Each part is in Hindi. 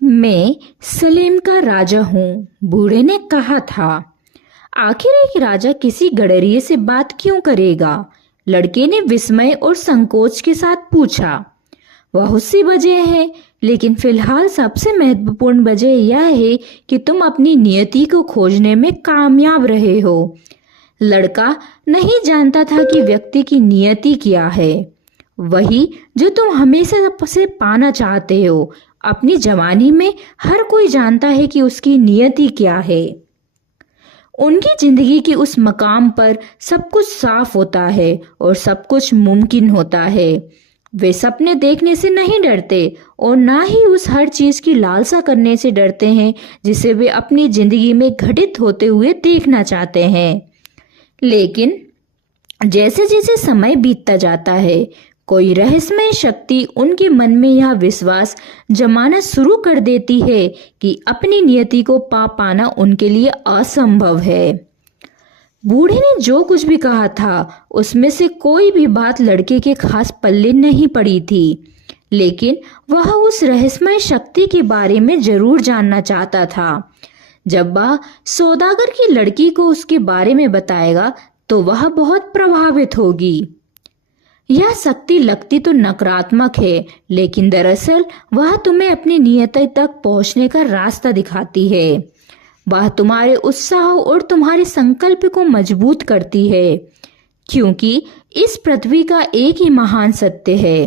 मैं सलेम का राजा हूँ, बूढ़े ने कहा था। आखिर एक राजा किसी गडरिये से बात क्यों करेगा? लड़के ने विस्मय और संकोच के साथ पूछा। बहुत सी वजह है, लेकिन फिलहाल सबसे महत्वपूर्ण वजह यह है कि तुम अपनी नियति को खोजने में कामयाब रहे हो। लड़का नहीं जानता था कि व्यक्ति की नियति क्या है, वही जो तुम हमेशा से पाना चाहते हो। अपनी जवानी में हर कोई जानता है कि उसकी नियति क्या है। उनकी जिंदगी के उस मकाम पर सब कुछ साफ होता है और सब कुछ मुमकिन होता है। वे सपने देखने से नहीं डरते और ना ही उस हर चीज की लालसा करने से डरते हैं जिसे वे अपनी जिंदगी में घटित होते हुए देखना चाहते हैं। लेकिन जैसे जैसे समय बीतता जाता है, कोई रहस्यमय शक्ति उनके मन में यह विश्वास जमाना शुरू कर देती है कि अपनी नियति को पा पाना उनके लिए असंभव है। बूढ़े ने जो कुछ भी कहा था उसमें से कोई भी बात लड़के के खास पल्ले नहीं पड़ी थी, लेकिन वह उस रहस्यमय शक्ति के बारे में जरूर जानना चाहता था। जब वह सौदागर की लड़की को उसके बारे में बताएगा तो वह बहुत प्रभावित होगी। यह शक्ति लगती तो नकारात्मक है, लेकिन दरअसल वह तुम्हें अपनी नियति तक पहुंचने का रास्ता दिखाती है। वह तुम्हारे उत्साह और तुम्हारे संकल्प को मजबूत करती है, क्योंकि इस पृथ्वी का एक ही महान सत्य है।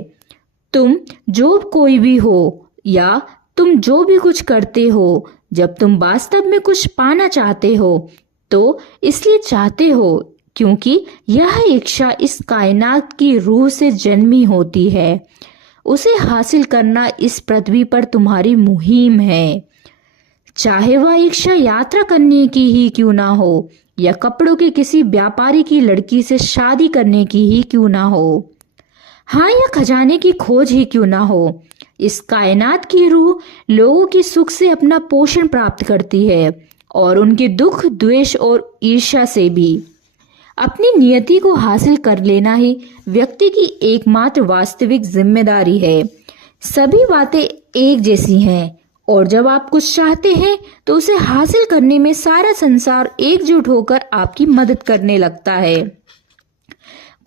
तुम जो कोई भी हो या तुम जो भी कुछ करते हो, जब तुम वास्तव में कुछ पाना चाहते हो तो इसलिए चाहते हो क्योंकि यह इच्छा इस कायनात की रूह से जन्मी होती है। उसे हासिल करना इस पृथ्वी पर तुम्हारी मुहिम है, चाहे वह इच्छा यात्रा करने की ही क्यों ना हो या कपड़ों के किसी व्यापारी की लड़की से शादी करने की ही क्यों ना हो, हाँ, या खजाने की खोज ही क्यों ना हो। इस कायनात की रूह लोगों की सुख से अपना पोषण प्राप्त करती है और उनके दुख, द्वेष और ईर्ष्या से भी। अपनी नियति को हासिल कर लेना ही व्यक्ति की एकमात्र वास्तविक जिम्मेदारी है। सभी बातें एक जैसी हैं और जब आप कुछ चाहते हैं तो उसे हासिल करने में सारा संसार एकजुट होकर आपकी मदद करने लगता है।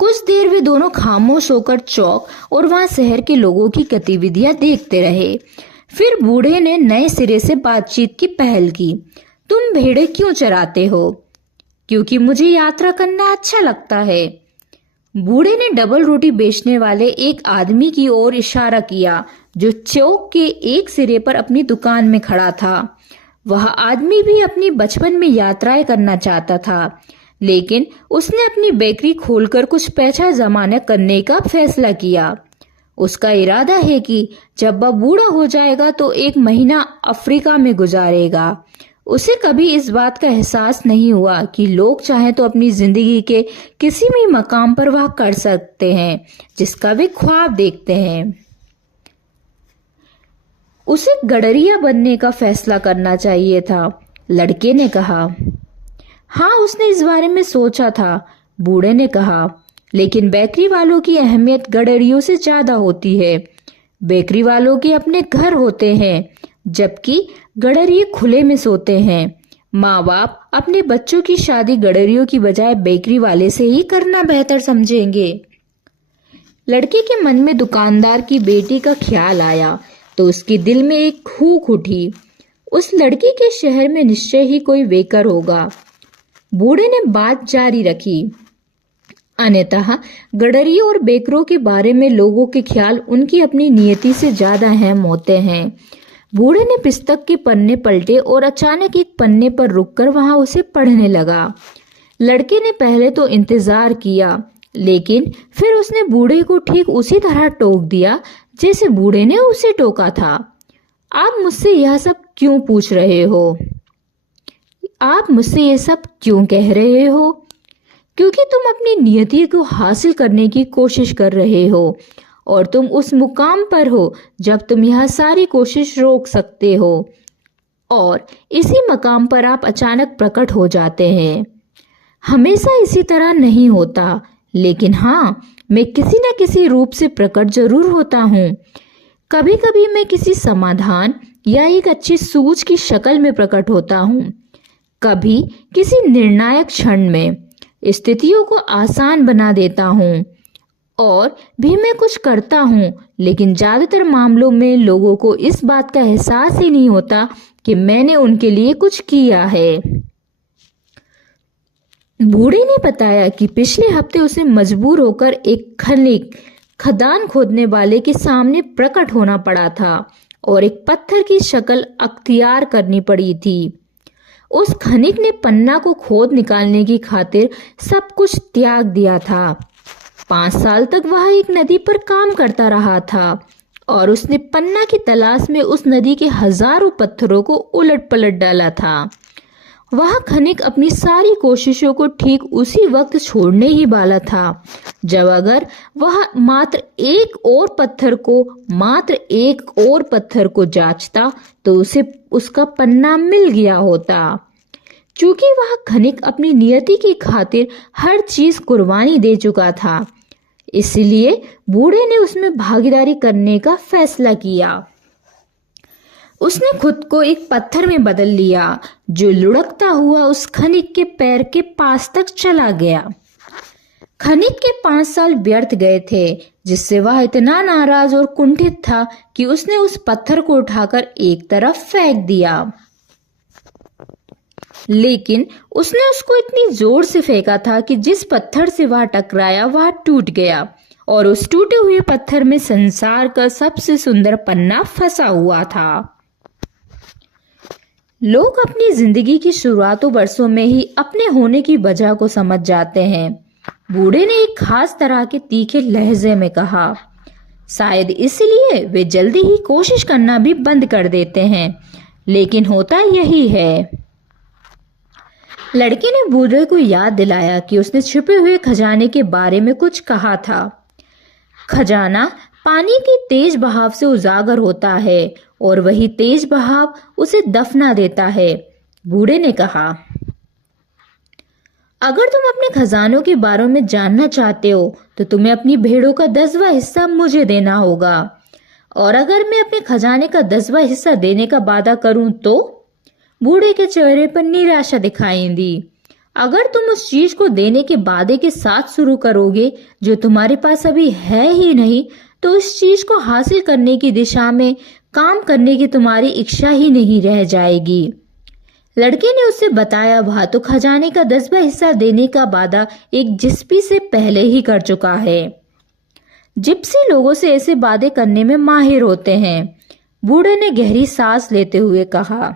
कुछ देर वे दोनों खामोश होकर चौक और वहां शहर के लोगों की गतिविधियां देखते रहे। फिर बूढ़े ने नए सिरे से बातचीत की पहल की। तुम भेड़ें क्यों चराते हो? क्योंकि मुझे यात्रा करना अच्छा लगता है। बूढ़े ने डबल रोटी बेचने वाले एक आदमी की ओर इशारा किया जो चौक के एक सिरे पर अपनी दुकान में खड़ा था। वह आदमी भी अपनी बचपन में यात्राएं करना चाहता था, लेकिन उसने अपनी बेकरी खोलकर कुछ पैसा जमा करने का फैसला किया। उसका इरादा है कि जब वह बूढ़ा हो जाएगा तो 1 महीना अफ्रीका में गुजारेगा। उसे कभी इस बात का एहसास नहीं हुआ कि लोग चाहें तो अपनी जिंदगी के किसी भी मकाम पर वह कर सकते हैं जिसका वे ख्वाब देखते हैं। उसे गडरिया बनने का फैसला करना चाहिए था, लड़के ने कहा। हाँ, उसने इस बारे में सोचा था, बूढ़े ने कहा, लेकिन बेकरी वालों की अहमियत गडरियों से ज्यादा होती है। बेकरी वालों के अपने घर होते हैं, जबकि गडरिये खुले में सोते हैं। माँ बाप अपने बच्चों की शादी गडरियों की बजाय बेकरी वाले से ही करना बेहतर समझेंगे। लड़के के मन में दुकानदार की बेटी का ख्याल आया तो उसके दिल में एक हूक उठी। उस लड़की के शहर में निश्चय ही कोई बेकर होगा। बूढ़े ने बात जारी रखी। अन्यतः गडरियों और बेकरों के बारे में लोगों के ख्याल उनकी अपनी नियति से ज्यादा अहम होते हैं। बूढ़े ने पुस्तक के पन्ने पलटे और अचानक एक पन्ने पर रुककर वहां उसे पढ़ने लगा। लड़के ने पहले तो इंतजार किया, लेकिन फिर उसने बूढ़े को ठीक उसी तरह टोक दिया जैसे बूढ़े ने उसे टोका था। आप मुझसे यह सब क्यों पूछ रहे हो? आप मुझसे ये सब क्यों कह रहे हो? क्योंकि तुम अपनी नियति को हासिल करने की कोशिश कर रहे हो और तुम उस मुकाम पर हो जब तुम यह सारी कोशिश रोक सकते हो, और इसी मकाम पर आप अचानक प्रकट हो जाते हैं। हमेशा इसी तरह नहीं होता, लेकिन हाँ, मैं किसी न किसी रूप से प्रकट जरूर होता हूँ। कभी कभी मैं किसी समाधान या एक अच्छी सूझ की शक्ल में प्रकट होता हूँ। कभी किसी निर्णायक क्षण में स्थितियों को आसान बना देता हूँ और भी मैं कुछ करता हूँ, लेकिन ज्यादातर मामलों में लोगों को इस बात का एहसास ही नहीं होता कि मैंने उनके लिए कुछ किया है। बूढ़े ने बताया कि पिछले हफ्ते उसे मजबूर होकर एक खदान खोदने वाले के सामने प्रकट होना पड़ा था और एक पत्थर की शक्ल अख्तियार करनी पड़ी थी। उस खनिक ने पन्ना को खोद निकालने की खातिर सब कुछ त्याग दिया था। 5 साल तक वह एक नदी पर काम करता रहा था और उसने पन्ना की तलाश में उस नदी के हजारों पत्थरों को उलट पलट डाला था। वह खनिक अपनी सारी कोशिशों को ठीक उसी वक्त छोड़ने ही वाला था जब अगर वह मात्र एक और पत्थर को जांचता तो उसे उसका पन्ना मिल गया होता। चूंकि वह खनिक अपनी नियति की खातिर हर चीज कुर्बानी दे चुका था, इसलिए बूढ़े ने उसमें भागीदारी करने का फैसला किया। उसने खुद को एक पत्थर में बदल लिया जो लुढ़कता हुआ उस खनिक के पैर के पास तक चला गया। खनिक के 5 साल व्यर्थ गए थे, जिससे वह इतना नाराज और कुंठित था कि उसने उस पत्थर को उठाकर एक तरफ फेंक दिया। लेकिन उसने उसको इतनी जोर से फेंका था कि जिस पत्थर से वह टकराया वह टूट गया और उस टूटे हुए पत्थर में संसार का सबसे सुंदर पन्ना फंसा हुआ था। लोग अपनी जिंदगी की शुरुआती वर्षों में ही अपने होने की वजह को समझ जाते हैं। बूढ़े ने एक खास तरह के तीखे लहजे में कहा। शायद इसलिए वे जल्दी ही कोशिश करना भी बंद कर देते हैं, लेकिन होता यही है। लड़के ने बूढ़े को याद दिलाया कि उसने छुपे हुए खजाने के बारे में कुछ कहा था। खजाना पानी के तेज बहाव से उजागर होता है और वही तेज बहाव उसे दफना देता है। बूढ़े ने कहा, अगर तुम अपने खजानों के बारे में जानना चाहते हो तो तुम्हें अपनी भेड़ों का 10वां हिस्सा मुझे देना होगा, और अगर मैं अपने खजाने का 10वां हिस्सा देने का वादा करूं तो? बूढ़े के चेहरे पर निराशा दिखाई दी। अगर तुम उस चीज को देने के वादे के साथ शुरू करोगे जो तुम्हारे पास अभी है ही नहीं, तो उस चीज को हासिल करने की दिशा में काम करने की तुम्हारी इच्छा ही नहीं रह जाएगी। लड़के ने उससे बताया वह तो खजाने का 10वां हिस्सा देने का वादा एक जिप्सी से पहले ही कर चुका है। जिप्सी लोगों से ऐसे वादे करने में माहिर होते हैं। बूढ़े ने गहरी सांस लेते हुए कहा,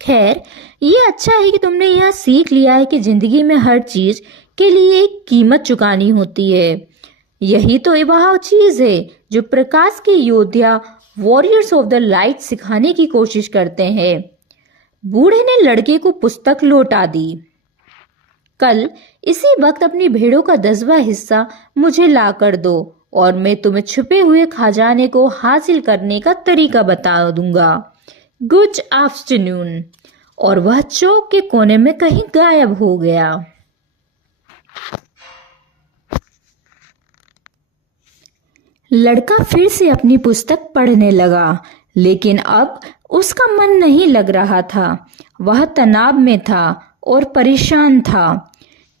खैर, ये अच्छा है कि तुमने यह सीख लिया है कि जिंदगी में हर चीज के लिए एक कीमत चुकानी होती है। यही तो वह चीज है जो प्रकाश के योद्धा वॉरियर्स ऑफ द लाइट सिखाने की कोशिश करते हैं। बूढ़े ने लड़के को पुस्तक लौटा दी। कल इसी वक्त अपनी भेड़ों का 10वां हिस्सा मुझे ला कर दो और मैं तुम्हें छुपे हुए खजाने को हासिल करने का तरीका बता दूंगा। Good afternoon. और वह चौक के कोने में कहीं गायब हो गया। लड़का फिर से अपनी पुस्तक पढ़ने लगा, लेकिन अब उसका मन नहीं लग रहा था। वह तनाव में था और परेशान था,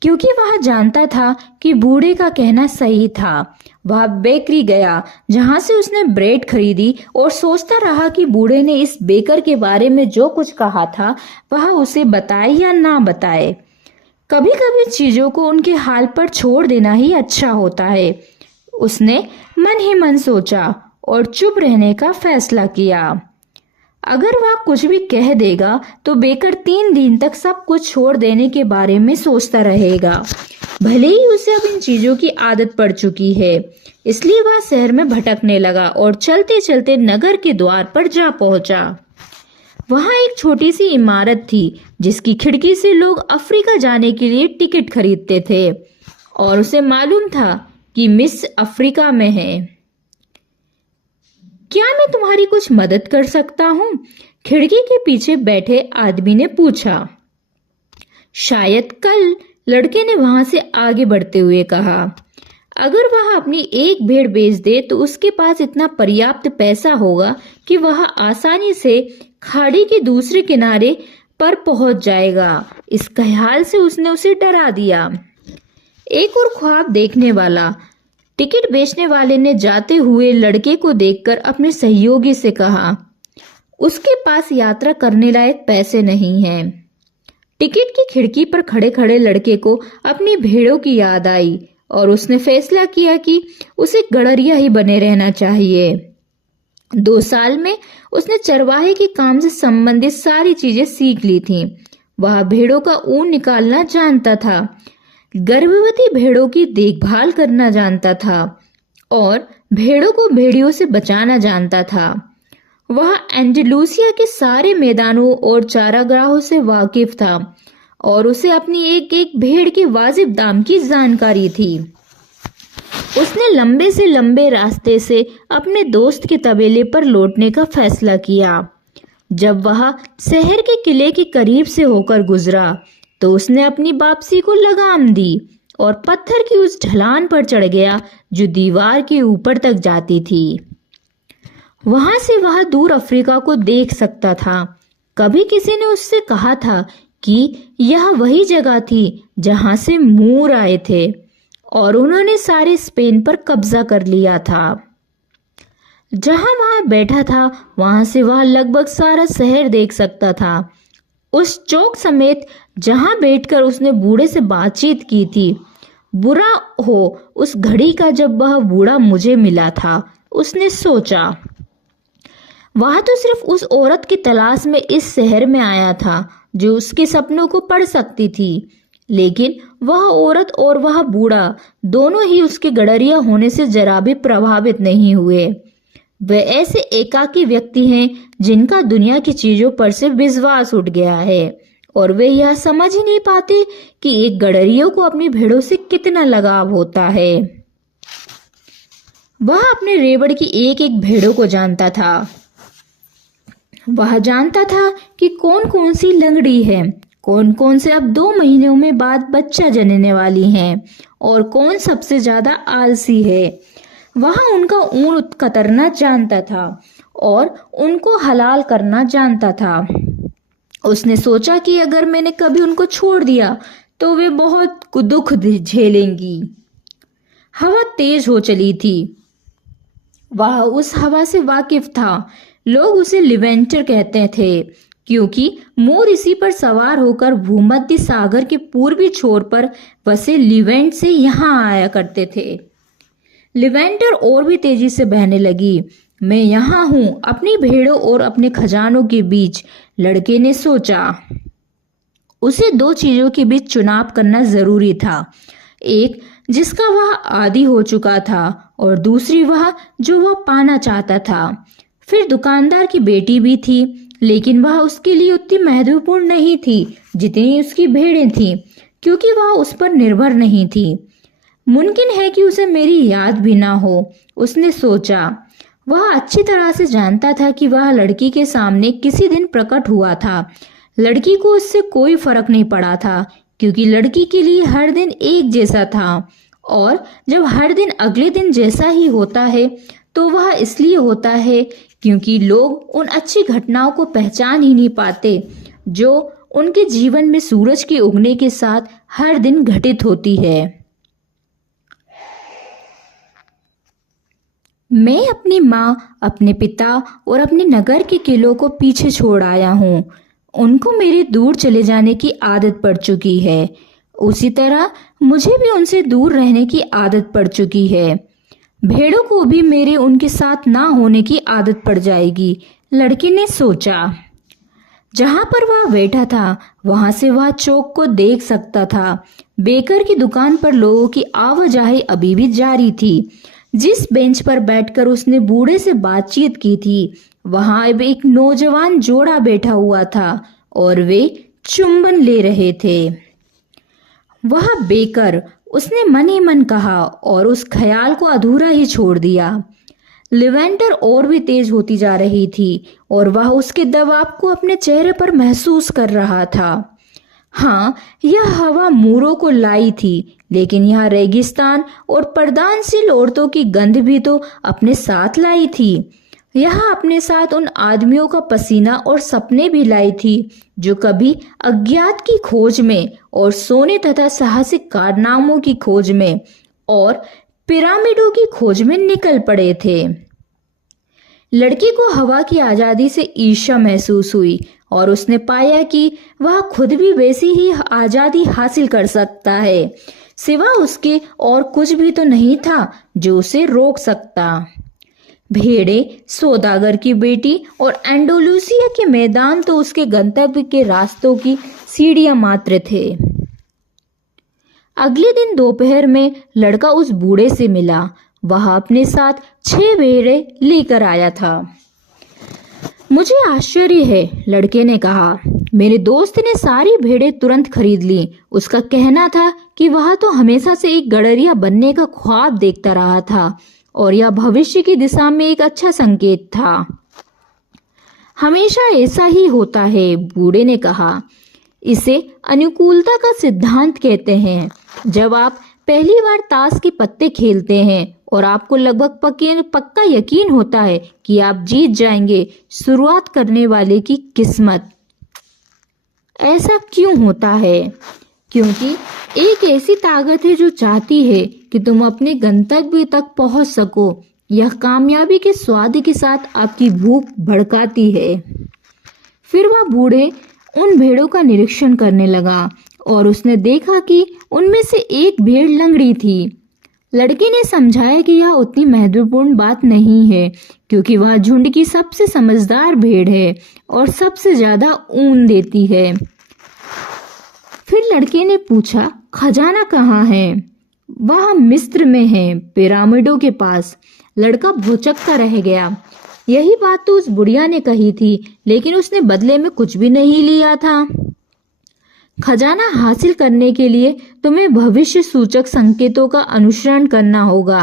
क्योंकि वह जानता था कि बूढ़े का कहना सही था। वह बेकरी गया जहां से उसने ब्रेड खरीदी और सोचता रहा कि बूढ़े ने इस बेकर के बारे में जो कुछ कहा था वह उसे बताए या ना बताए। कभी कभी चीजों को उनके हाल पर छोड़ देना ही अच्छा होता है। उसने मन ही मन सोचा और चुप रहने का फैसला किया। अगर वह कुछ भी कह देगा तो बेकर 3 दिन तक सब कुछ छोड़ देने के बारे में सोचता रहेगा। भले ही उसे अब इन चीजों की आदत पड़ चुकी है, इसलिए वह शहर में भटकने लगा और चलते चलते नगर के द्वार पर जा पहुंचा। वहां एक छोटी सी इमारत थी जिसकी खिड़की से लोग अफ्रीका जाने के लिए टिकट खरीदते थे और उसे मालूम था कि मिस अफ्रीका में है। क्या मैं तुम्हारी कुछ मदद कर सकता हूँ? खिड़की के पीछे बैठे आदमी ने पूछा। शायद कल, लड़के ने वहां से आगे बढ़ते हुए कहा। अगर वह अपनी एक भेड़ बेच दे तो उसके पास इतना पर्याप्त पैसा होगा कि वह आसानी से खाड़ी के दूसरे किनारे पर पहुंच जाएगा। इस ख्याल से उसने उसे डरा दिया। एक और ख्वाब देखने वाला। टिकट बेचने वाले ने जाते हुए लड़के को देखकर अपने सहयोगी से कहा, उसके पास यात्रा करने लायक पैसे नहीं हैं। टिकट की खिड़की पर खड़े खड़े लड़के को अपनी भेड़ों की याद आई और उसने फैसला किया कि उसे गड़रिया ही बने रहना चाहिए। 2 साल में उसने चरवाहे के काम से संबंधित सारी चीजें सीख ली थीं। वह भेड़ों का ऊन निकालना जानता था, गर्भवती भेड़ों की देखभाल करना जानता था और भेड़ों को भेड़ियों से बचाना जानता था। वह एंडलूसिया के सारे मैदानों और चारागाहों से वाकिफ था और उसे अपनी एक एक भेड़ के वाजिब दाम की जानकारी थी। उसने लंबे से लंबे रास्ते से अपने दोस्त के तबेले पर लौटने का फैसला किया। जब वह शहर के किले के करीब से होकर गुजरा तो उसने अपनी वापसी को लगाम दी और पत्थर की उस ढलान पर चढ़ गया जो दीवार के ऊपर तक जाती थी। वहां से वह दूर अफ्रीका को देख सकता था। कभी किसी ने उससे कहा था कि यह वही जगह थी जहां से मूर आए थे और उन्होंने सारे स्पेन पर कब्जा कर लिया था। जहां वह बैठा था वहां से वह लगभग सारा शहर देख सकता था। उस चौक समेत जहां बैठकर उसने बूढ़े से बातचीत की थी। बुरा हो उस घड़ी का जब वह बूढ़ा मुझे मिला था, उसने सोचा। वह तो सिर्फ उस औरत की तलाश में इस शहर में आया था जो उसके सपनों को पढ़ सकती थी, लेकिन वह औरत और वह बूढ़ा दोनों ही उसके गडरिया होने से जरा भी प्रभावित नहीं हुए। वे ऐसे एकाकी व्यक्ति हैं जिनका दुनिया की चीजों पर से विश्वास उठ गया है और वे यह समझ ही नहीं पाते कि एक गडरियों को अपनी भेड़ों से कितना लगाव होता है। वह अपने रेवड़ की एक एक भेड़ों को जानता था। वह जानता था कि कौन कौन सी लंगड़ी है, कौन कौन से अब 2 महीनों में बाद बच्चा जनने वाली हैं और कौन सबसे ज्यादा आलसी है। वह उनका ऊन कतरना जानता था और उनको हलाल करना जानता था। उसने सोचा कि अगर मैंने कभी उनको छोड़ दिया तो वे बहुत दुख झेलेंगी। हवा तेज हो चली थी। वह उस हवा से वाकिफ था। लोग उसे लिवेंटर कहते थे क्योंकि मोर इसी पर सवार होकर भूमध्य सागर के पूर्वी छोर पर बसे लिवेंट से यहाँ आया करते थे। लिवेंटर और भी तेजी से बहने लगी। मैं यहाँ हूँ अपनी भेड़ों और अपने खजानों के बीच, लड़के ने सोचा। उसे 2 चीजों के बीच चुनाव करना जरूरी था, एक जिसका वह आदी हो चुका था और दूसरी वह जो वह पाना चाहता था। फिर दुकानदार की बेटी भी थी, लेकिन वह उसके लिए उतनी महत्वपूर्ण नहीं थी जितनी उसकी भेड़ें थीं, क्योंकि वह उस पर निर्भर नहीं थी। मुमकिन है कि उसे मेरी याद भी ना हो, उसने सोचा। वह अच्छी तरह से जानता था कि वह लड़की के सामने किसी दिन प्रकट हुआ था। लड़की को उससे कोई फर्क नहीं पड़ा था क्योंकि लड़की के लिए हर दिन एक जैसा था और जब हर दिन अगले दिन जैसा ही होता है तो वह इसलिए होता है क्योंकि लोग उन अच्छी घटनाओं को पहचान ही नहीं पाते जो उनके जीवन में सूरज के उगने के साथ हर दिन घटित होती है। मैं अपनी माँ, अपने पिता और अपने नगर के किलों को पीछे छोड़ आया हूँ। उनको मेरे दूर चले जाने की आदत पड़ चुकी है। उसी तरह मुझे भी उनसे दूर रहने की आदत पड़ चुकी है। भेड़ों को भी मेरे उनके साथ ना होने की आदत पड़ जाएगी, लड़की ने सोचा। जहां पर वह बैठा था वहां से वह चौक को देख सकता था। बेकर की दुकान पर लोगों की आवाजाही अभी भी जारी थी। जिस बेंच पर बैठकर उसने बूढ़े से बातचीत की थी वहां अब एक नौजवान जोड़ा बैठा हुआ था और वे चुंबन ले रहे थे। वह बेकर, उसने मन ही मन कहा और उस ख्याल को अधूरा ही छोड़ दिया। लिवेंटर और भी तेज होती जा रही थी और वह उसके दबाव को अपने चेहरे पर महसूस कर रहा था। हाँ, यह हवा मूरों को लाई थी, लेकिन यह रेगिस्तान और पर्दानशील औरतों की गंध भी तो अपने साथ लाई थी। यह अपने साथ उन आदमियों का पसीना और सपने भी लाई थी जो कभी अज्ञात की खोज में और सोने तथा साहसिक कारनामों की खोज में और पिरामिडों की खोज में निकल पड़े थे। लड़की को हवा की आजादी से ईर्ष्या महसूस हुई और उसने पाया कि वह खुद भी वैसी ही आजादी हासिल कर सकता है। सिवा उसके और कुछ भी तो नहीं था जो उसे रोक सकता। भेड़े, सौदागर की बेटी और एंडोलूसिया के मैदान तो उसके गंतव्य के रास्तों की सीढ़ियां मात्र थे। अगले दिन दोपहर में लड़का उस बूढ़े से मिला। वह अपने साथ 6 भेड़े लेकर आया था। मुझे आश्चर्य है, लड़के ने कहा। मेरे दोस्त ने सारी भेड़ें तुरंत खरीद ली। उसका कहना था कि वह तो हमेशा से एक गडरिया बनने का ख्वाब देखता रहा था और यह भविष्य की दिशा में एक अच्छा संकेत था। हमेशा ऐसा ही होता है, बूढ़े ने कहा। इसे अनुकूलता का सिद्धांत कहते हैं। जब आप पहली बार ताश के पत्ते खेलते हैं और आपको लगभग पक्का यकीन होता है कि आप जीत जाएंगे, शुरुआत करने वाले की किस्मत। ऐसा क्यों होता है? क्योंकि एक ऐसी ताकत है जो चाहती है कि तुम अपने गंतव्य तक पहुंच सको। यह कामयाबी के स्वाद के साथ आपकी भूख भड़काती है। फिर वह बूढ़े उन भेड़ों का निरीक्षण करने लगा और उसने देखा कि उनमें से एक भेड़ लंगड़ी थी। लड़के ने समझाया कि यह उतनी महत्वपूर्ण बात नहीं है क्योंकि वह झुंड की सबसे समझदार भेड़ है और सबसे ज्यादा ऊन देती है। फिर लड़के ने पूछा, खजाना कहाँ है? वह मिस्र में है, पिरामिडों के पास। लड़का भौचक्का रह गया। यही बात तो उस बुढ़िया ने कही थी, लेकिन उसने बदले में कुछ भी नहीं लिया था। खजाना हासिल करने के लिए तुम्हें भविष्य सूचक संकेतों का अनुसरण करना होगा।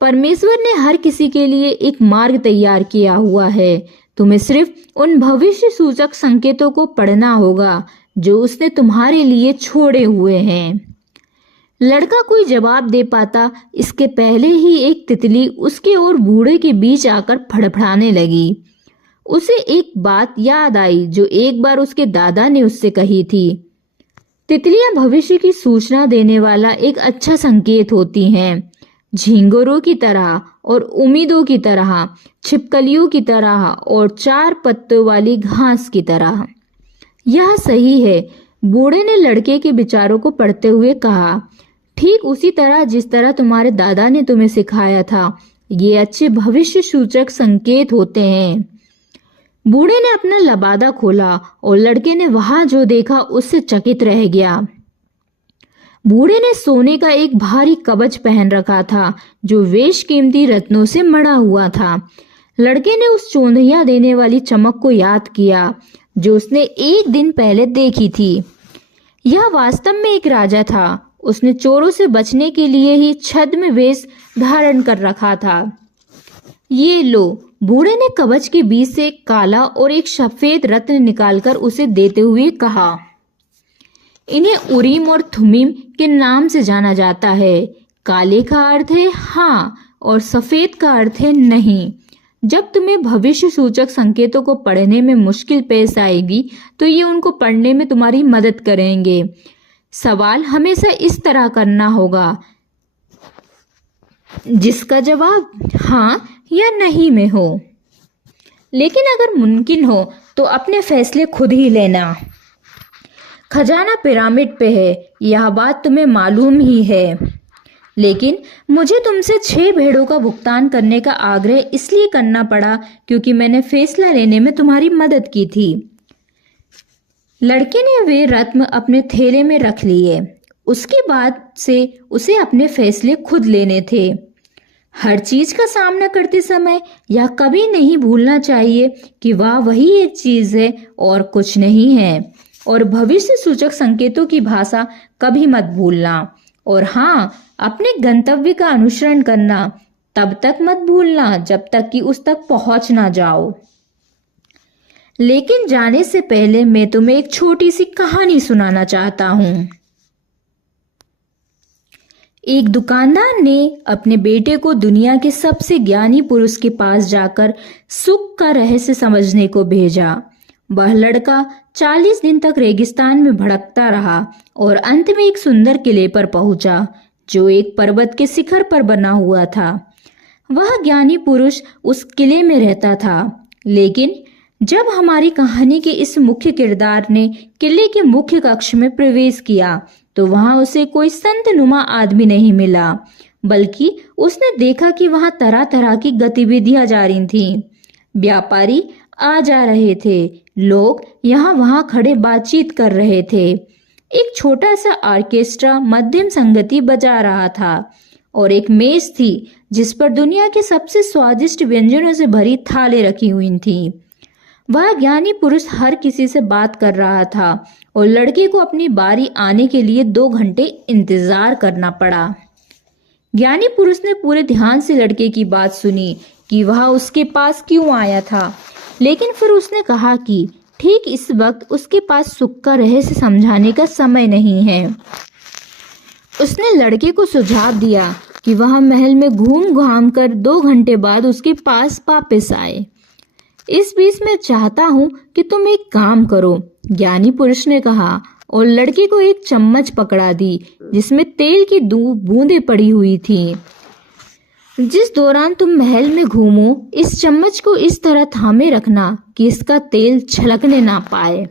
परमेश्वर ने हर किसी के लिए एक मार्ग तैयार किया हुआ है। तुम्हें सिर्फ उन भविष्य सूचक संकेतों को पढ़ना होगा जो उसने तुम्हारे लिए छोड़े हुए हैं। लड़का कोई जवाब दे पाता इसके पहले ही एक तितली उसके और बूढ़े के बीच आकर फड़फड़ाने लगी। उसे एक बात याद आई जो एक बार उसके दादा ने उससे कही थी। तितलियां भविष्य की सूचना देने वाला एक अच्छा संकेत होती हैं, झींगुरों की तरह और उम्मीदों की तरह, छिपकलियों की तरह और 4 पत्तों वाली घास की तरह। यह सही है, बूढ़े ने लड़के के विचारों को पढ़ते हुए कहा। ठीक उसी तरह जिस तरह तुम्हारे दादा ने तुम्हें सिखाया था। ये अच्छे भविष्य सूचक संकेत होते हैं। बूढ़े ने अपना लबादा खोला और लड़के ने वहां जो देखा उससे चकित रह गया। बूढ़े ने सोने का एक भारी कवच पहन रखा था जो बेशकीमती रत्नों से मढ़ा हुआ था। लड़के ने उस चौंधिया देने वाली चमक को याद किया जो उसने एक दिन पहले देखी थी। यह वास्तव में एक राजा था। उसने चोरों से बचने के लिए ही छद्म वेश धारण कर रखा था। ये लो, बूढ़े ने कवच के बीच से एक काला और एक सफेद रत्न निकालकर उसे देते हुए कहा। इन्हें उरीम और थुमीम के नाम से जाना जाता है। काले का अर्थ है हाँ और सफेद का अर्थ है नहीं। जब तुम्हें भविष्य सूचक संकेतों को पढ़ने में मुश्किल पेश आएगी तो ये उनको पढ़ने में तुम्हारी मदद करेंगे। सवाल हमेशा इस तरह करना होगा जिसका जवाब हाँ या नहीं में हो, लेकिन अगर मुमकिन हो तो अपने फैसले खुद ही लेना। खजाना पिरामिड पे है, यह बात तुम्हें मालूम ही है, लेकिन मुझे तुमसे 6 भेड़ों का भुगतान करने का आग्रह इसलिए करना पड़ा क्योंकि मैंने फैसला लेने में तुम्हारी मदद की थी। लड़के ने वे रत्न अपने थैले में रख लिए। उसके बाद से उसे अपने फैसले खुद लेने थे। हर चीज का सामना करते समय यह कभी नहीं भूलना चाहिए कि वह वही एक चीज है और कुछ नहीं है, और भविष्य सूचक संकेतों की भाषा कभी मत भूलना। और हाँ, अपने गंतव्य का अनुसरण करना तब तक मत भूलना जब तक कि उस तक पहुंच ना जाओ। लेकिन जाने से पहले मैं तुम्हें एक छोटी सी कहानी सुनाना चाहता हूँ। एक दुकानदार ने अपने बेटे को दुनिया के सबसे ज्ञानी पुरुष के पास जाकर सुख का रहस्य समझने को भेजा। वह लड़का 40 दिन तक रेगिस्तान में भटकता रहा और अंत में एक सुंदर किले पर पहुंचा, जो एक पर्वत के शिखर पर बना हुआ था। वह ज्ञानी पुरुष उस किले में रहता था, लेकिन जब हमारी कहानी के इस मुख्य किरदार ने किले के मुख्य कक्ष में प्रवेश किया तो वहां उसे कोई संतनुमा आदमी नहीं मिला, बल्कि उसने देखा कि वहां तरह तरह की गतिविधियां जारी थीं। व्यापारी आ जा रहे थे, लोग यहाँ वहां खड़े बातचीत कर रहे थे। एक छोटा सा ऑर्केस्ट्रा मध्यम संगति बजा रहा था और एक मेज थी जिस पर दुनिया के सबसे स्वादिष्ट व्यंजनों से भरी थालें रखी हुई थीं। वह ज्ञानी पुरुष हर किसी से बात कर रहा था और लड़के को अपनी बारी आने के लिए 2 घंटे इंतजार करना पड़ा। ज्ञानी पुरुष ने पूरे ध्यान से लड़के की बात सुनी कि वह उसके पास क्यों आया था, लेकिन फिर उसने कहा कि ठीक इस वक्त उसके पास सुख का रहस्य समझाने का समय नहीं है। उसने लड़के को सुझाव दिया कि वह महल में घूम घाम कर 2 घंटे बाद उसके पास वापस आए। इस बीच मैं चाहता हूँ कि तुम एक काम करो, ज्ञानी पुरुष ने कहा और लड़के को एक चम्मच पकड़ा दी जिसमें तेल की बूंदें पड़ी हुई थी। जिस दौरान तुम महल में घूमो, इस चम्मच को इस तरह थामे रखना कि इसका तेल छलकने ना पाए।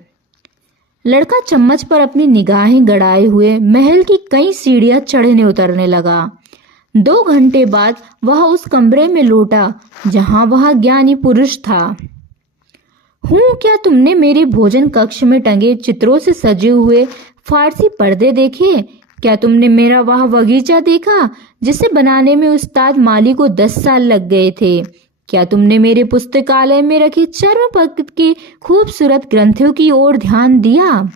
लड़का चम्मच पर अपनी निगाहें गड़ाए हुए महल की कई सीढ़ियां चढ़ने उतरने लगा। 2 घंटे बाद वह उस कमरे में लौटा जहां वह ज्ञानी पुरुष था। क्या तुमने मेरे भोजन कक्ष में टंगे चित्रों से सजे हुए फारसी पर्दे देखे? क्या तुमने मेरा वह बगीचा देखा जिसे बनाने में उस्ताद माली को 10 साल लग गए थे? क्या तुमने मेरे पुस्तकालय में रखे चर्मपत्र के खूबसूरत ग्रंथों की ओर ध्यान दिया?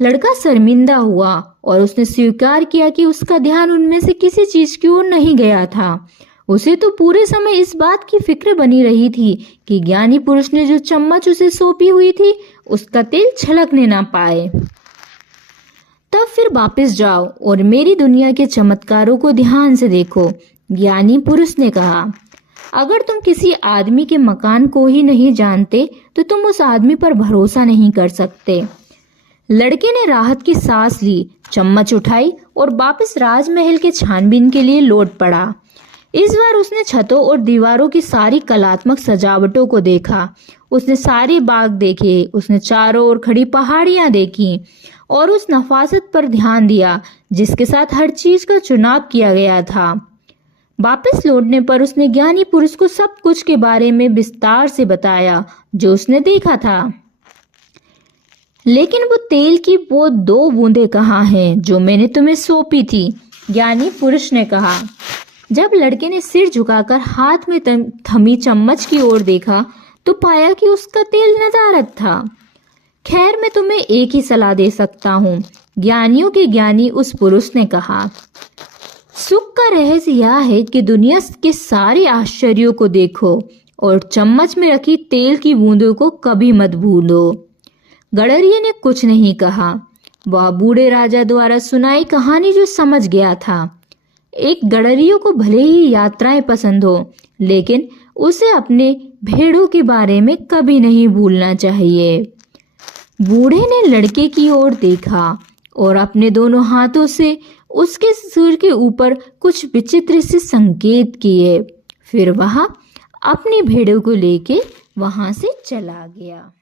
लड़का शर्मिंदा हुआ और उसने स्वीकार किया कि उसका ध्यान उनमें से किसी चीज की ओर नहीं गया था। उसे तो पूरे समय इस बात की फिक्र बनी रही थी कि ज्ञानी पुरुष ने जो चम्मच उसे सौंपी हुई थी उसका तेल छलकने ना पाए। तब फिर वापस जाओ और मेरी दुनिया के चमत्कारों को ध्यान से देखो, ज्ञानी पुरुष ने कहा। अगर तुम किसी आदमी के मकान को ही नहीं जानते तो तुम उस आदमी पर भरोसा नहीं कर सकते। लड़के ने राहत की सांस ली, चम्मच उठाई और वापस राजमहल के छानबीन के लिए लौट पड़ा। इस बार उसने छतों और दीवारों की सारी कलात्मक सजावटों को देखा। उसने सारे बाग देखे, उसने चारों ओर खड़ी पहाड़ियां देखी और उस नफासत पर ध्यान दिया जिसके साथ हर चीज का चुनाव किया गया था। वापस लौटने पर उसने ज्ञानी पुरुष को सब कुछ के बारे में विस्तार से बताया जो उसने देखा था। लेकिन वो तेल की वो 2 बूंदें कहाँ हैं जो मैंने तुम्हें सौंपी थी? ज्ञानी पुरुष ने कहा। जब लड़के ने सिर झुकाकर हाथ में थमी चम्मच की ओर देखा तो पाया कि उसका तेल नदारद था। खैर, मैं तुम्हें एक ही सलाह दे सकता हूँ, ज्ञानियों के ज्ञानी उस पुरुष ने कहा। सुख का रहस्य यह है कि दुनिया के सारे आश्चर्यों को देखो और चम्मच में रखी तेल की बूंदों को कभी मत भूलो। गडरिये ने कुछ नहीं कहा। वह बूढ़े राजा द्वारा सुनाई कहानी जो समझ गया था। एक गडरियों को भले ही यात्राएं पसंद हो, लेकिन उसे अपने भेड़ों के बारे में कभी नहीं भूलना चाहिए। बूढ़े ने लड़के की ओर देखा और अपने दोनों हाथों से उसके सिर के ऊपर कुछ विचित्र से संकेत किए। फिर वह अपनी भेड़ों को लेके वहां से चला गया।